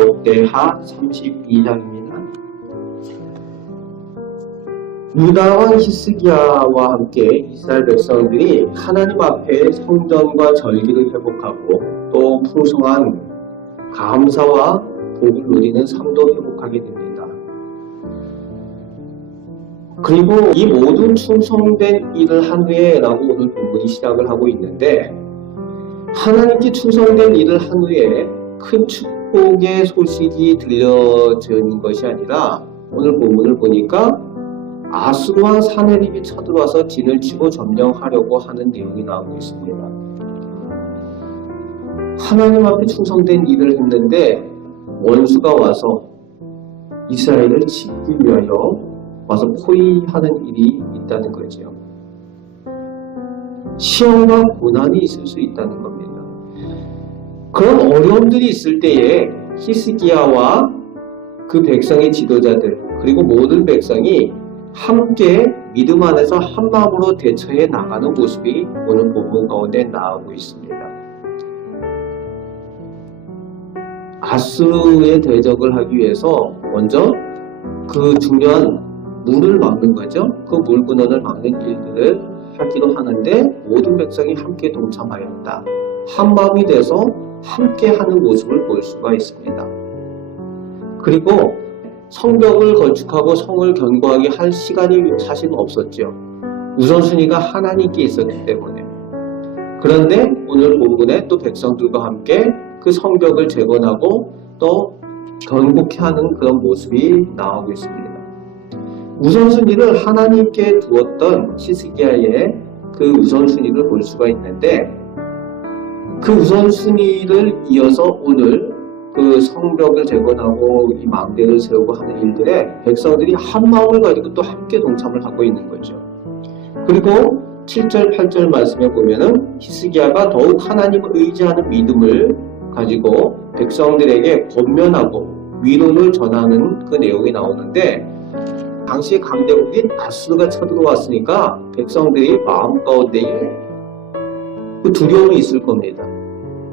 역대하 32장입니다. 유다 왕 히스기야와 함께 이스라엘 백성들이 하나님 앞에 성전과 절기를 회복하고 또 풍성한 감사와 복을 누리는 삶도 회복하게 됩니다. 그리고 이 모든 충성된 일을 한 후에 라고 오늘 본문이 시작을 하고 있는데, 하나님께 충성된 일을 한 후에 큰 축복의 소식이 들려지는 것이 아니라 오늘 본문을 보니까 아수르 왕 사네립이 쳐들어와서 진을 치고 점령하려고 하는 내용이 나오고 있습니다. 하나님 앞에 충성된 일을 했는데 원수가 와서 이스라엘을 짓기 위하여 와서 포위하는 일이 있다는 거죠. 시험과 고난이 있을 수 있다는 겁니다. 그런 어려움들이 있을 때에 히스기야와 그 백성의 지도자들 그리고 모든 백성이 함께 믿음 안에서 한마음으로 대처해 나가는 모습이 오늘 본문 가운데 나오고 있습니다. 아수르의 대적을 하기 위해서 먼저 그 중요한 문을 막는 거죠. 그 물 근원을 막는 일들을 하기도 하는데 모든 백성이 함께 동참하였다. 한마음이 돼서 함께 하는 모습을 볼 수가 있습니다. 그리고 성벽을 건축하고 성을 견고하게 할 시간이 사실은 없었죠. 우선순위가 하나님께 있었기 때문에. 그런데 오늘 본문에 또 백성들과 함께 그 성벽을 재건하고 또 견고케 하는 그런 모습이 나오고 있습니다. 우선순위를 하나님께 두었던 히스기야의 그 우선순위를 볼 수가 있는데, 그 우선순위를 이어서 오늘 그 성벽을 재건하고 이 망대를 세우고 하는 일들에 백성들이 한 마음을 가지고 또 함께 동참을 하고 있는 거죠. 그리고 7절, 8절 말씀에 보면은 히스기야가 더욱 하나님을 의지하는 믿음을 가지고 백성들에게 권면하고 위로를 전하는 그 내용이 나오는데, 당시 강대국인 아수르가 쳐들어왔으니까 백성들이 마음 가운데에 그 두려움이 있을 겁니다.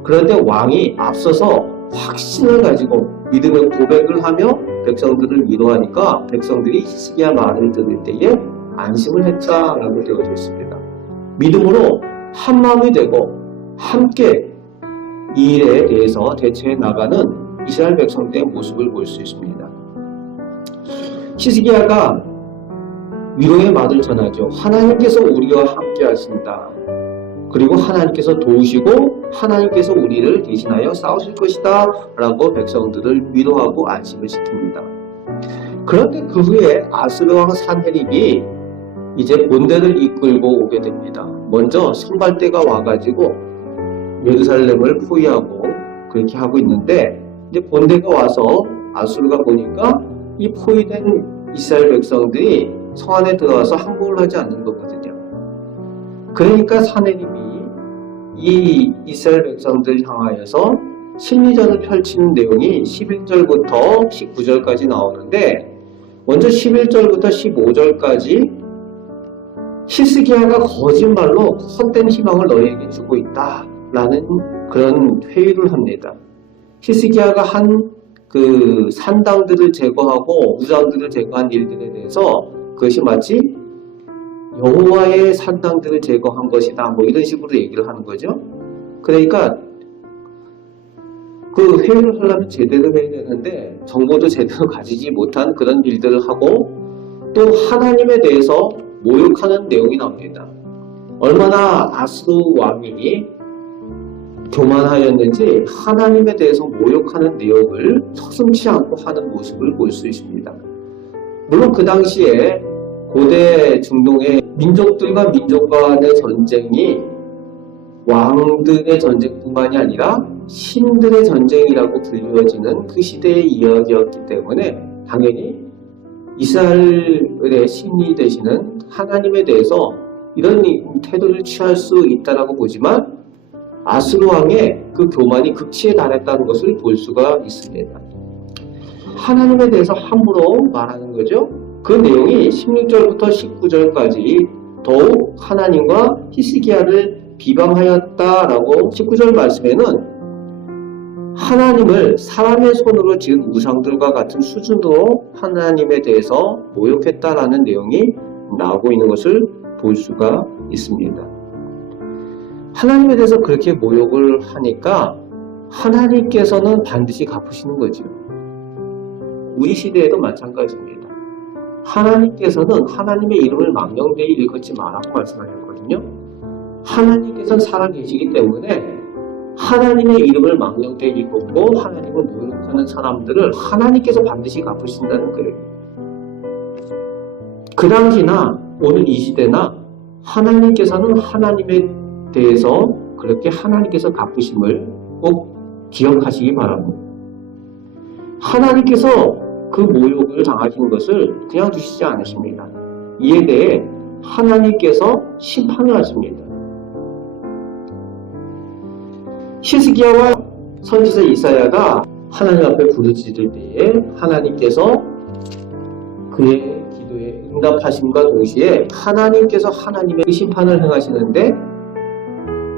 그런데 왕이 앞서서 확신을 가지고 믿음의 고백을 하며 백성들을 위로하니까 백성들이 히스기야 말을 들을 때에 안심을 했다라고 되어져 있습니다. 믿음으로 한마음이 되고 함께 이 일에 대해서 대처해 나가는 이스라엘 백성들의 모습을 볼 수 있습니다. 히스기야가 위로의 말을 전하죠. 하나님께서 우리와 함께 하신다. 그리고 하나님께서 도우시고 하나님께서 우리를 대신하여 싸우실 것이다 라고 백성들을 위로하고 안심을 시킵니다. 그런데 그 후에 아수르 왕 산헤립이 이제 본대를 이끌고 오게 됩니다. 먼저 선발대가 와가지고 예루살렘을 포위하고 그렇게 하고 있는데, 이제 본대가 와서 아수르가 보니까 이 포위된 이스라엘 백성들이 성 안에 들어와서 항복을 하지 않는 거거든요. 그러니까 산헤립이 이 이스라엘 백성들 향하여서 심리전을 펼치는 내용이 11절부터 19절까지 나오는데, 먼저 11절부터 15절까지 히스기야가 거짓말로 헛된 희망을 너희에게 주고 있다라는 그런 회유를 합니다. 히스기야가 한 그 산당들을 제거하고 우상들을 제거한 일들에 대해서 그것이 마치 여호와의 산당들을 제거한 것이다, 뭐 이런 식으로 얘기를 하는 거죠. 그러니까 그 회유를 하려면 제대로 해야 되는데 정보도 제대로 가지지 못한 그런 일들을 하고 또 하나님에 대해서 모욕하는 내용이 나옵니다. 얼마나 아수르 왕이 교만하였는지 하나님에 대해서 모욕하는 내용을 서슴지 않고 하는 모습을 볼 수 있습니다. 물론 그 당시에 고대 중동의 민족들과 민족 간의 전쟁이 왕들의 전쟁뿐만이 아니라 신들의 전쟁이라고 불리워지는 그 시대의 이야기였기 때문에 당연히 이스라엘의 신이 되시는 하나님에 대해서 이런 태도를 취할 수 있다라고 보지만, 아수르 왕의 그 교만이 극치에 달했다는 것을 볼 수가 있습니다. 하나님에 대해서 함부로 말하는 거죠. 그 내용이 16절부터 19절까지 더욱 하나님과 히스기야를 비방하였다라고 19절 말씀에는 하나님을 사람의 손으로 지은 우상들과 같은 수준으로 하나님에 대해서 모욕했다라는 내용이 나오고 있는 것을 볼 수가 있습니다. 하나님에 대해서 그렇게 모욕을 하니까 하나님께서는 반드시 갚으시는 거죠. 우리 시대에도 마찬가지입니다. 하나님께서는 하나님의 이름을 망령되이 일컫지 말라고 말씀하셨거든요. 하나님께서는 살아계시기 때문에 하나님의 이름을 망령되이 일컫고 하나님을 모욕하는 사람들을 하나님께서 반드시 갚으신다는 거예요. 그 당시나 오늘 이 시대나 하나님께서는 하나님에 대해서 그렇게 하나님께서 갚으심을 꼭 기억하시기 바랍니다. 하나님께서 그 모욕을 당하신 것을 그냥 두시지 않으십니다. 이에 대해 하나님께서 심판을 하십니다. 히스기야와 선지자 이사야가 하나님 앞에 부르짖을 때에 하나님께서 그의 기도에 응답하심과 동시에 하나님께서 하나님의 심판을 행하시는데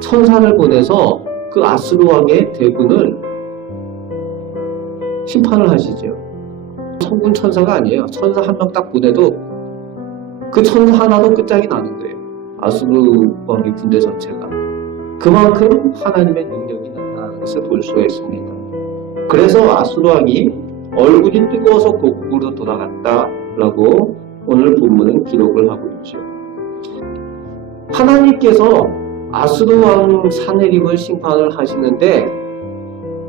천사를 보내서 그 아수르 왕의 대군을 심판을 하시죠. 천군 천사가 아니에요. 천사 한 명 딱 보내도 그 천사 하나도 끝장이 나는 거예요. 아수르 왕의 군대 전체가. 그만큼 하나님의 능력이 나타나는 것을 볼 수가 있습니다. 그래서 아수르 왕이 얼굴이 뜨거워서 고국으로 돌아갔다라고 오늘 본문은 기록을 하고 있죠. 하나님께서 아수르 왕 사내립을 심판을 하시는데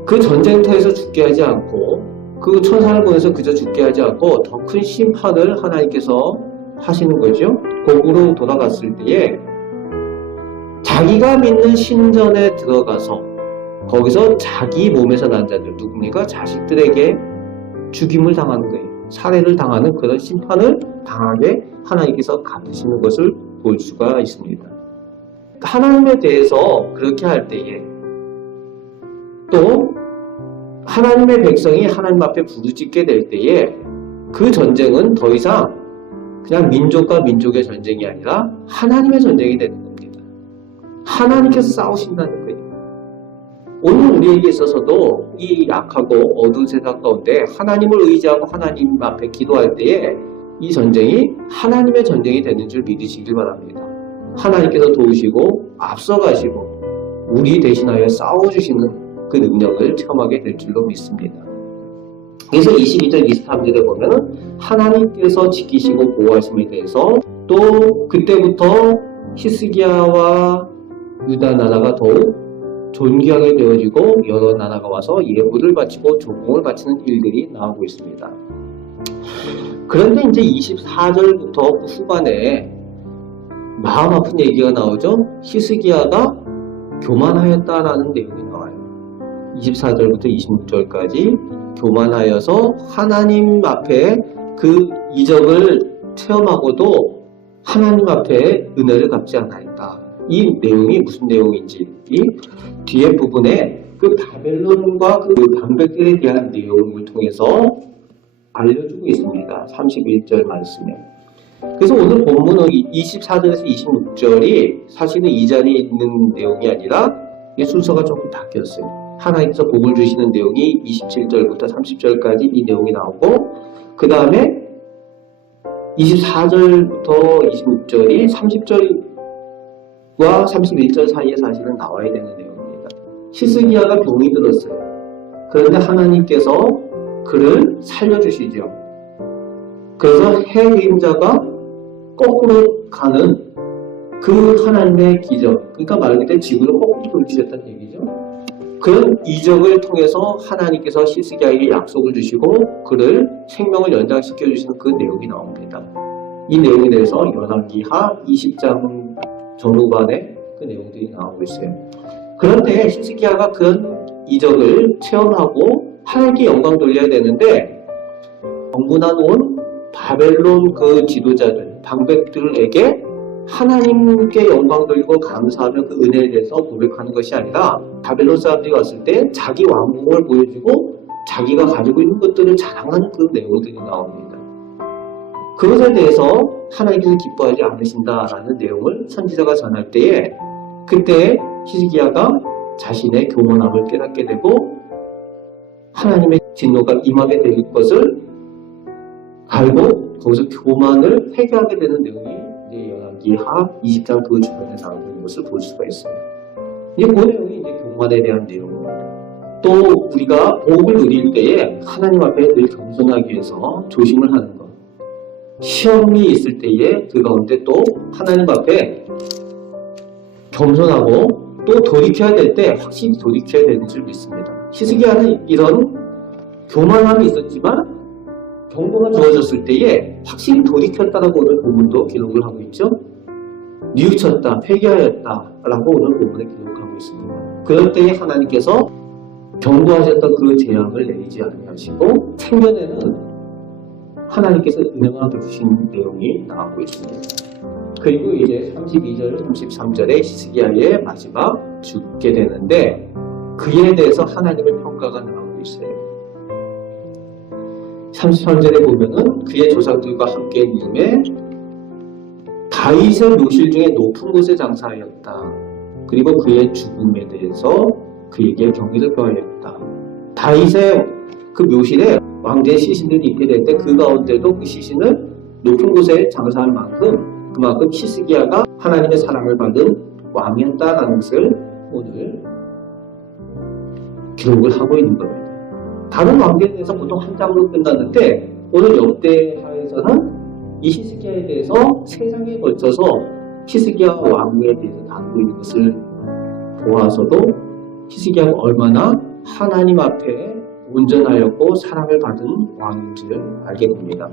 그 전쟁터에서 죽게 하지 않고 그 천사를 보내서 그저 죽게 하지 않고 더 큰 심판을 하나님께서 하시는 거죠. 고국으로 돌아갔을 때에 자기가 믿는 신전에 들어가서 거기서 자기 몸에서 난 자들 누굽니까? 자식들에게 죽임을 당하는 거예요. 살해를 당하는 그런 심판을 당하게 하나님께서 갚으시는 것을 볼 수가 있습니다. 하나님에 대해서 그렇게 할 때에 또 하나님의 백성이 하나님 앞에 부르짖게 될 때에 그 전쟁은 더 이상 그냥 민족과 민족의 전쟁이 아니라 하나님의 전쟁이 되는 겁니다. 하나님께서 싸우신다는 거예요. 오늘 우리에게 있어서도 이 약하고 어두운 세상 가운데 하나님을 의지하고 하나님 앞에 기도할 때에 이 전쟁이 하나님의 전쟁이 되는 줄 믿으시길 바랍니다. 하나님께서 도우시고 앞서가시고 우리 대신하여 싸워주시는 그 능력을 체험하게 될 줄로 믿습니다. 그래서 22절 23절에 보면 하나님께서 지키시고 보호하심에 대해서 또 그때부터 히스기야와 유다 나라가 더욱 존귀하게 되어지고 여러 나라가 와서 예물을 바치고 조공을 바치는 일들이 나오고 있습니다. 그런데 이제 24절부터 그 후반에 마음 아픈 얘기가 나오죠. 히스기야가 교만하였다라는 내용이 나와요. 24절부터 26절까지 교만하여서 하나님 앞에 그 이적을 체험하고도 하나님 앞에 은혜를 갚지 않았다. 이 내용이 무슨 내용인지 이 뒤에 부분에 그 바벨론과 그 방백들에 대한 내용을 통해서 알려주고 있습니다. 31절 말씀에. 그래서 오늘 본문은 24절에서 26절이 사실은 이 자리에 있는 내용이 아니라 이 순서가 조금 바뀌었어요. 하나님께서 복을 주시는 내용이 27절부터 30절까지 이 내용이 나오고 그 다음에 24절부터 26절이 30절과 31절 사이에 사실은 나와야 되는 내용입니다. 히스기야가 병이 들었어요. 그런데 하나님께서 그를 살려주시죠. 그래서 해 그림자가 거꾸로 가는 그 하나님의 기적, 그러니까 말 그대로 지구를 거꾸로 돌리셨다는 얘기죠. 그런 이적을 통해서 하나님께서 히스기야에게 약속을 주시고 그를 생명을 연장시켜 주시는 그 내용이 나옵니다. 이 내용에 대해서 열왕기하 20장 전후반에 그 내용들이 나오고 있어요. 그런데 히스기야가 그런 이적을 체험하고 하나님께 영광 돌려야 되는데 정문안 온 바벨론 그 지도자들, 방백들에게 하나님께 영광 돌리고 감사하며 그 은혜에 대해서 고백하는 것이 아니라 바벨론 사람들이 왔을 때 자기 왕궁을 보여주고 자기가 가지고 있는 것들을 자랑하는 그 내용들이 나옵니다. 그것에 대해서 하나님께서 기뻐하지 않으신다라는 내용을 선지자가 전할 때에 그때 히스기야가 자신의 교만함을 깨닫게 되고 하나님의 진노가 임하게 될 것을 알고 거기서 교만을 회개하게 되는 내용이 이제 열왕기하 20장 그 주변에 나오고 있는 것을 볼 수가 있어요. 이제 그 내용이 이제 교만에 대한 내용입니다. 또 우리가 복을 누릴 때에 하나님 앞에 늘 겸손하기 위해서 조심을 하는 것. 시험이 있을 때에 그 가운데 또 하나님 앞에 겸손하고 또 돌이켜야 될 때 확실히 돌이켜야 되는 줄 믿습니다. 히스기야는 이런 교만함이 있었지만 경고가 주어졌을 때에 확실히 돌이켰다라고 오늘 본문도 기록을 하고 있죠. 뉘우쳤다, 회개하였다라고 오늘 본문에 기록하고 있습니다. 그럴 때에 하나님께서 경고하셨던 그 재앙을 내리지 아니하시고 생전에는 하나님께서 은혜만 베푸신 내용이 나오고 있습니다. 그리고 이제 32절, 33절에 히스기야의 마지막 죽게 되는데 그에 대해서 하나님의 평가가 나오고 있어요. 33절에 보면은 그의 조상들과 함께 누움에 다윗의 묘실 중에 높은 곳에 장사하였다. 그리고 그의 죽음에 대해서 그에게 경의를 표하였다. 다윗의 그 묘실에 왕제의 시신들이 있게 될 때 그 가운데도 그 시신을 높은 곳에 장사한 만큼 그만큼 히스기야가 하나님의 사랑을 받은 왕이었다라는 것을 오늘 기록을 하고 있는 겁니다. 다른 왕들에 대해서 보통 한 장으로 끝났는데 오늘 역대하에서는 이 히스기야에 대해서 세 장에 걸쳐서 히스기야 왕에 대해서 다루고 있는 것을 보아서도 히스기야가 얼마나 하나님 앞에 온전하였고 사랑을 받은 왕인 줄 알게 됩니다.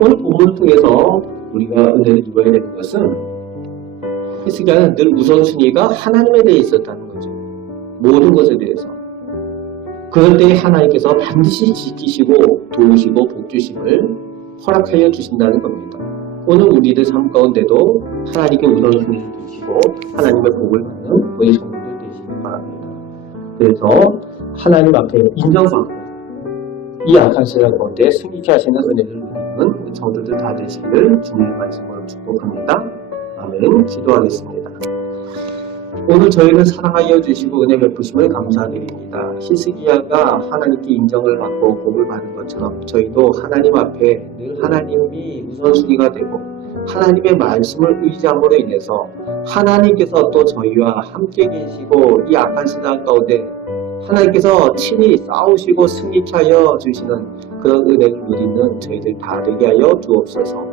오늘 본문을 통해서 우리가 은혜를 입어야 되는 것은 히스기야는 늘 우선순위가 하나님에 대해 있었다는 거죠. 모든 것에 대해서. 그럴 때 하나님께서 반드시 지키시고 도우시고 복주심을 허락하여 주신다는 겁니다. 오늘 우리들 삶 가운데도 하나님께 우선순위를 두시고 하나님의 복을 받는 우리 성도들 되시기 바랍니다. 그래서 하나님 앞에 인정받고 이 악한 세상 가운데 승리케 하시는 은혜를 누리는 우리 성도들 다 되시기를 주님의 말씀으로 축복합니다. 아멘. 기도하겠습니다. 오늘 저희를 사랑하여 주시고 은혜 베푸심을 감사드립니다. 히스기야가 하나님께 인정을 받고 복을 받은 것처럼 저희도 하나님 앞에 늘 하나님이 우선순위가 되고 하나님의 말씀을 의지함으로 인해서 하나님께서 또 저희와 함께 계시고 이 악한 세상 가운데 하나님께서 친히 싸우시고 승리케 하여 주시는 그런 은혜를 누리는 저희들 다 되게 하여 주옵소서.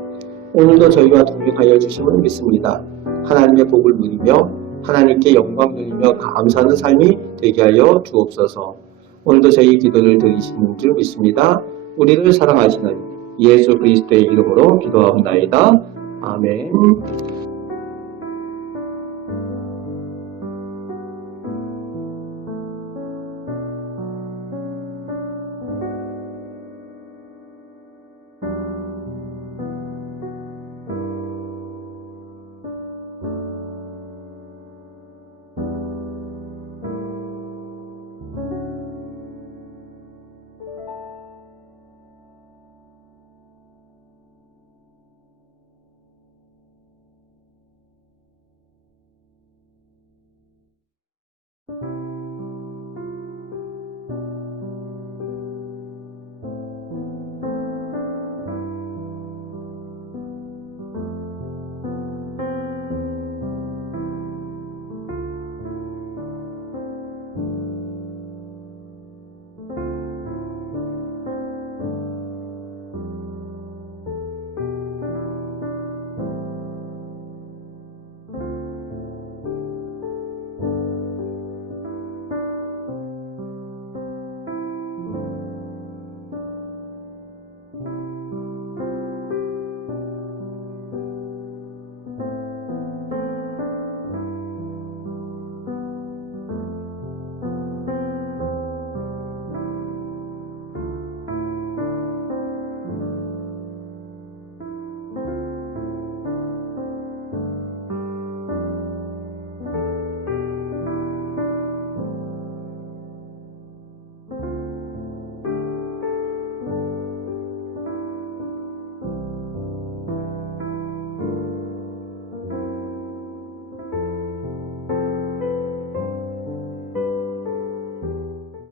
오늘도 저희와 동행하여 주심을 믿습니다. 하나님의 복을 누리며 하나님께 영광 돌리며 감사하는 삶이 되게 하여 주옵소서. 오늘도 저희 기도를 들으시는 줄 믿습니다. 우리를 사랑하시는 예수 그리스도의 이름으로 기도합니다. 아멘.